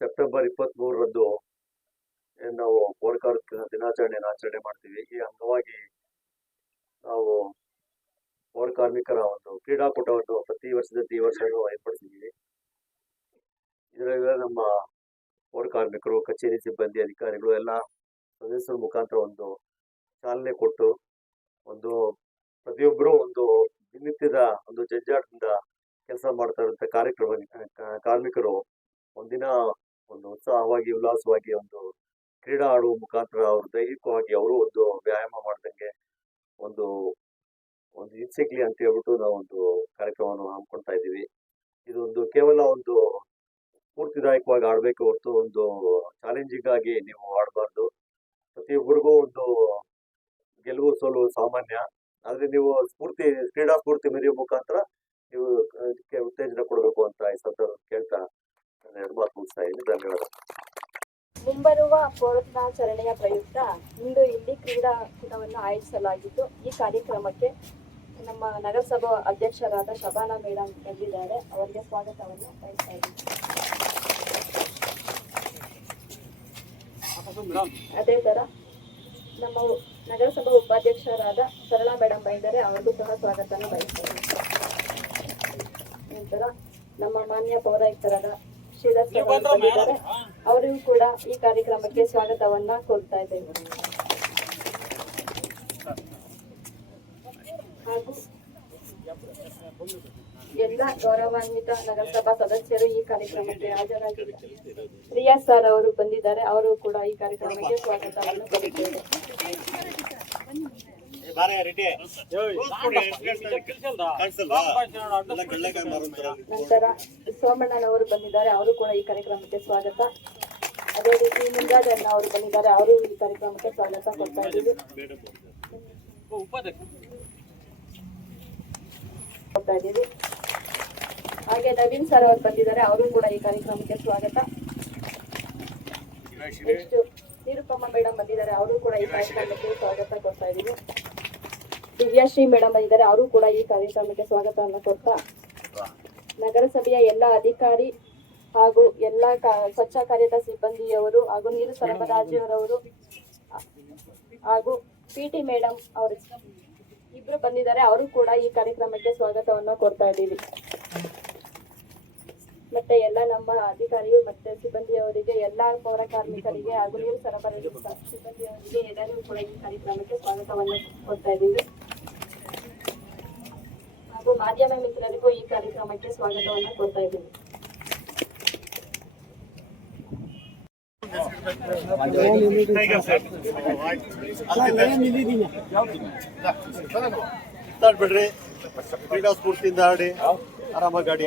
September ಇಪ್ಪತ್ತ್ ಮೂರರಂದು ನಾವು ಪೌರಕಾರ್ಮಿಕ ದಿನಾಚರಣೆಯನ್ನು ಆಚರಣೆ ಮಾಡ್ತೀವಿ. ಈ ಅಂಗವಾಗಿ ನಾವು ಪೌರಕಾರ್ಮಿಕರ ಒಂದು ಕ್ರೀಡಾಕೂಟವನ್ನು ಪ್ರತಿ ವರ್ಷದಂತೆ ಈ ವರ್ಷ ಏರ್ಪಡಿಸಿದ್ದೀವಿ. ಇದರಲ್ಲಿ ನಮ್ಮ ಪೌರಕಾರ್ಮಿಕರು ಕಚೇರಿ ಸಿಬ್ಬಂದಿ, ಅಧಿಕಾರಿಗಳು ಎಲ್ಲ ಸದಸ್ಯರ ಮುಖಾಂತರ ಒಂದು ಚಾಲನೆ ಕೊಟ್ಟು ಒಂದು ಪ್ರತಿಯೊಬ್ಬರು ಒಂದು ದಿನನಿತ್ಯದ ಒಂದು ಜಂಜಾಟದಿಂದ ಕೆಲಸ ಮಾಡ್ತಾ ಇರುವಂಥ ಕಾರ್ಯಕ್ರಮ, ಕಾರ್ಮಿಕರು ಒಂದಿನ ಒಂದು ಉತ್ಸಾಹವಾಗಿ, ಉಲ್ಲಾಸವಾಗಿ ಒಂದು ಕ್ರೀಡಾ ಆಡುವ ಮುಖಾಂತರ ಅವರು ದೈಹಿಕವಾಗಿ ಅವರು ಒಂದು ವ್ಯಾಯಾಮ ಮಾಡ್ದಂಗೆ ಒಂದು ಒಂದು ಇನ್ಸಿಕ್ಲಿ ಅಂತ ಹೇಳ್ಬಿಟ್ಟು ನಾವು ಒಂದು ಕಾರ್ಯಕ್ರಮವನ್ನು ಹಮ್ಮಿಕೊಳ್ತಾ ಇದ್ದೀವಿ. ಇದೊಂದು ಕೇವಲ ಒಂದು ಸ್ಫೂರ್ತಿದಾಯಕವಾಗಿ ಆಡಬೇಕು ಹೊರತು ಒಂದು ಚಾಲೆಂಜಿಂಗ್ ಆಗಿ ನೀವು ಆಡಬಾರ್ದು. ಪ್ರತಿಯೊಬ್ಬರಿಗೂ ಒಂದು ಗೆಲುವು ಸೋಲು ಸಾಮಾನ್ಯ. ಆದರೆ ನೀವು ಸ್ಫೂರ್ತಿ, ಕ್ರೀಡಾ ಸ್ಫೂರ್ತಿ ಮೆರೆಯುವ ಮುಖಾಂತರ ನೀವು ಉತ್ತೇಜನ ಕೊಡಬೇಕು ಅಂತ ಈ ಸಂದರ್ಭ ಕೇಳ್ತಾ ಧನ್ಯವಾದ ಮುಂಬರುವ ಪೌರಾಚರಣೆಯ ಪ್ರಯುಕ್ತ ಇಂದು ಇಲ್ಲಿ ಕ್ರೀಡಾಕೂಟವನ್ನು ಆಯೋಜಿಸಲಾಗಿದ್ದು, ಈ ಕಾರ್ಯಕ್ರಮಕ್ಕೆ ನಮ್ಮ ನಗರಸಭಾ ಅಧ್ಯಕ್ಷರಾದ ಶಬಾನಾ ಮೇಡಮ್ ಬಂದಿದ್ದಾರೆ. ಅವರಿಗೆ ಸ್ವಾಗತವನ್ನು ಬಯಸ್ತಾ ಅದೇ ತರ ನಮ್ಮ ನಗರಸಭಾ ಉಪಾಧ್ಯಕ್ಷರಾದ ಸರಳಾ ಮೇಡಮ್ ಬಂದಿದ್ದಾರೆ. ಅವರಿಗೂ ಸಹ ಸ್ವಾಗತವನ್ನು ಬಯಸ್ತಾ ಇದ್ದೀನಿ ನಂತರ ನಮ್ಮ ಮಾನ್ಯ ಪೌರಾಯುಕ್ತರಾದ ಅವರಿಗೂ ಕೂಡ ಈ ಕಾರ್ಯಕ್ರಮಕ್ಕೆ ಸ್ವಾಗತವನ್ನ ಕೋರ್ತಾ ಇದ್ದೇವೆ. ಹಾಗೂ ಎಲ್ಲ ಗೌರವಾನ್ವಿತ ನಗರಸಭಾ ಸದಸ್ಯರು ಈ ಕಾರ್ಯಕ್ರಮಕ್ಕೆ ಹಾಜರಾಗಿದ್ದಾರೆ. ಪ್ರಿಯಾ ಸರ್ ಅವರು ಬಂದಿದ್ದಾರೆ. ಅವರು ಕೂಡ ಈ ಕಾರ್ಯಕ್ರಮಕ್ಕೆ ಸ್ವಾಗತವನ್ನು ಕೋರುತ್ತೇವೆ ನಂತರ ಸೋಮಣ್ಣನವರು ಬಂದಿದ್ದಾರೆ ಅವರು ಕೂಡ ಈ ಕಾರ್ಯಕ್ರಮಕ್ಕೆ ಸ್ವಾಗತ. ಅದೇ ರೀತಿ ಮುಂಜಾದಣ್ಣ ಅವರು ಬಂದಿದ್ದಾರೆ ಅವರು ಈ ಕಾರ್ಯಕ್ರಮಕ್ಕೆ ಸ್ವಾಗತ ಕೊಡ್ತಾ ಇದ್ದೀವಿ. ಕೊಡ್ತಾ ಇದ್ದೀವಿ. ಹಾಗೆ ನವೀನ್ ಸರ್ ಅವರು ಬಂದಿದ್ದಾರೆ ಅವರು ಕೂಡ ಈ ಕಾರ್ಯಕ್ರಮಕ್ಕೆ ಸ್ವಾಗತ. ನೆಕ್ಸ್ಟ್ ನಿರುಪಮ್ಮ ಮೇಡಮ್ ಬಂದಿದ್ದಾರೆ ಅವರು ಕೂಡ ಈ ಕಾರ್ಯಕ್ರಮಕ್ಕೆ ಸ್ವಾಗತ ಕೊಡ್ತಾ ಇದ್ದೀವಿ. ದಿವ್ಯಾಶ್ರೀ ಮೇಡಮ್ ಇದ್ದಾರೆ ಅವರು ಕೂಡ ಈ ಕಾರ್ಯಕ್ರಮಕ್ಕೆ ಸ್ವಾಗತವನ್ನು ಕೊಡ್ತಾ ನಗರಸಭೆಯ ಎಲ್ಲ ಅಧಿಕಾರಿ ಹಾಗೂ ಎಲ್ಲ ಸ್ವಚ್ಛ ಕಾರ್ಯದ ಸಿಬ್ಬಂದಿಯವರು ಹಾಗೂ ನೀರು ಸರಬರಾಜುರವರು ಹಾಗೂ ಪಿ ಟಿ ಮೇಡಮ್ ಅವರು ಇಬ್ರು ಬಂದಿದ್ದಾರೆ. ಅವರು ಕೂಡ ಈ ಕಾರ್ಯಕ್ರಮಕ್ಕೆ ಸ್ವಾಗತವನ್ನು ಕೊಡ್ತಾ ಇದ್ದೀವಿ. ಮತ್ತೆ ಎಲ್ಲ ನಮ್ಮ ಅಧಿಕಾರಿಯು ಮತ್ತೆ ಸಿಬ್ಬಂದಿಯವರಿಗೆ, ಎಲ್ಲ ಪೌರ ಕಾರ್ಮಿಕರಿಗೆ ಹಾಗೂ ನೀರು ಸರಬರಾಜು ಸಿಬ್ಬಂದಿಯವರಿಗೆ ಎಲ್ಲರಿಗೂ ಕೂಡ ಈ ಕಾರ್ಯಕ್ರಮಕ್ಕೆ ಸ್ವಾಗತವನ್ನು ಕೊಡ್ತಾ ಇದ್ದೀವಿ. ಹಾಗೂ ಮಾಧ್ಯಮ ಮಿತ್ರರಿಗೂ ಈ ಕಾರ್ಯಕ್ರಮಕ್ಕೆ ಸ್ವಾಗತವನ್ನು ಕೊಡ್ತಾ ಇದ್ದೀವಿ ಮಾತಾಡ್ಬೇಡ್ರಿ ಕ್ರೀಡಾ ಸ್ಫೂರ್ತಿಯಿಂದ ಆಡಿ ಆರಾಮಾಗಿ ಗಾಡಿ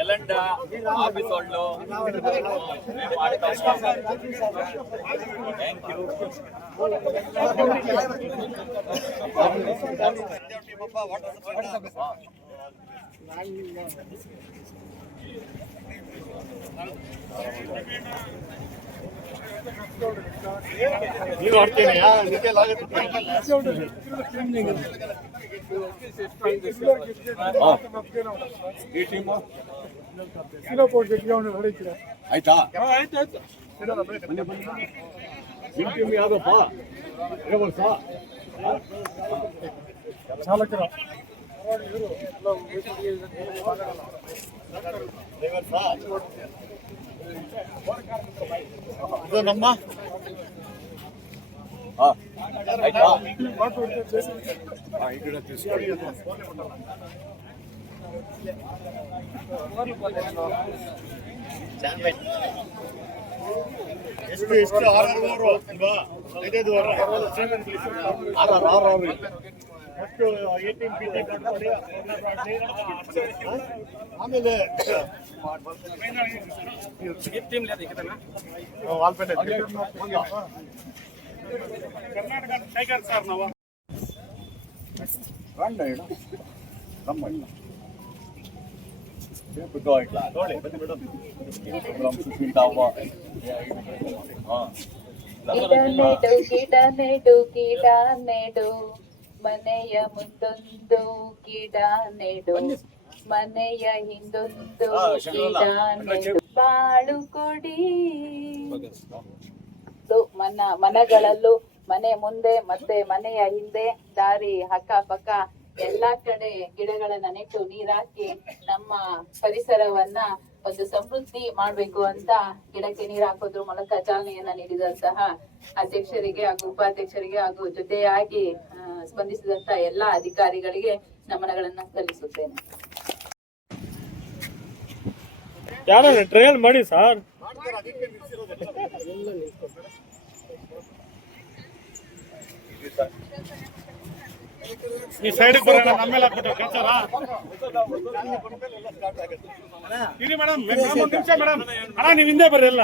ఎల్లండ ఆఫీస్ వాళ్ళు మేము ఆడుతా థ్యాంక్ యూ ನೀವು ಆಡ್ತೀನಿ ನಿಖಿಲ್ ಆಗುತ್ತೆ. ಆಯ್ತಾ? ನಿಮ್ಮ ಟೀಮ್ ಯಾವ್ದಪ್ಪ? ರೇವಲ್ ಸಾ ಚಾಲಕರ. ರೇವಲ್ ಸಾ ಇದು ನಮ್ಮ ఆ, ಆಯ್ತಾ ಆ, ಈ ಗಿಡ తీసుకొని ಎಷ್ಟು ಎಷ್ಟು ಆರು ಆರು ಅಲ್ವಾ ಐದೈದು ವಾರ ಆರು ಆರು ಆರು ಆರು ಎಷ್ಟು ಏಟೀನ್ ಪಿ ಟಿ ಆಮೇಲೆ ವಾಲ್ಪೇಟೆ ಕರ್ನಾಟಕ ಟೈಗರ್ ಸರ್ ನಾವು ರಂಡ ಇಡ ನಮ್ಮ ಇಲ್ಲ ಬಿಟ್ಟು ಇಟ್ಲ ನೋಡಿ ಬನ್ನಿ ಮೇಡಮ್ ಪ್ರೋಗ್ರಾಮ್ ಸುಸ್ಮಿತಾವ ಹಾಂ ಗಿಡ ನೆಡು ಗಿಡ ನೆಡು ಗಿಡ ನೆಡು ಮನೆಯ ಮುಂದೊಂದು ಗಿಡ ನೆಡು. ಮನೆಯ ಹಿಂದೊಂದು ಗಿಡ ನೆಡು. ಬಾಳು ಕೊಡಿ. ಮನ ಮನಗಳಲ್ಲೂ ಮನೆ ಮುಂದೆ ಮತ್ತೆ ಮನೆಯ ಹಿಂದೆ ದಾರಿ ಅಕ್ಕಪಕ್ಕ ಎಲ್ಲಾ ಕಡೆ ಗಿಡಗಳನ್ನ ನೆಟ್ಟು ನೀರಾಕಿ ನಮ್ಮ ಪರಿಸರವನ್ನ ಒಂದು ಸಮೃದ್ಧಿ ಮಾಡ್ಬೇಕು ಅಂತ ಗಿಡಕ್ಕೆ ನೀರು ಹಾಕೋದ್ರ ಮೂಲಕ ಚಾಲನೆಯನ್ನ ನೀಡಿದಂತಹ ಅಧ್ಯಕ್ಷರಿಗೆ ಹಾಗೂ ಉಪಾಧ್ಯಕ್ಷರಿಗೆ ಹಾಗೂ ಜೊತೆಯಾಗಿ ಸ್ಪಂದಿಸಿದಂತ ಎಲ್ಲಾ ಅಧಿಕಾರಿಗಳಿಗೆ ನಮನಗಳನ್ನ ಸಲ್ಲಿಸುತ್ತೇನೆ. ಯಾರು ಟ್ರಯಲ್ ಮಾಡಿ ಸರ್ ಈ ಸೈಡ್ ಬರೋಣ, ನಮ್ಮೆಲ್ಲ ಕೆಲಸರ ಇರಿ ಮೇಡಮ್ ನಿಮಿಷ ಮೇಡಮ್ ಅಣ್ಣ, ನೀವು ಹಿಂದೆ ಬರ್ರಿ ಎಲ್ಲ.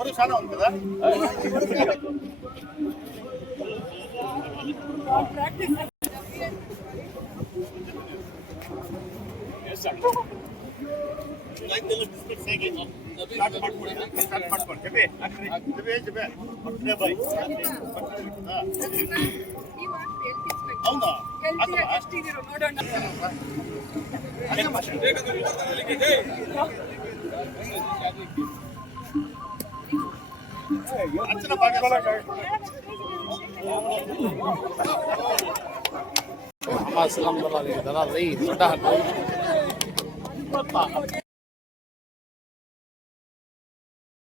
ஒரு சாணம் வந்துதா Like the logistics again. అవునా అచ్చిన బాగా దళాలు దొడ్డ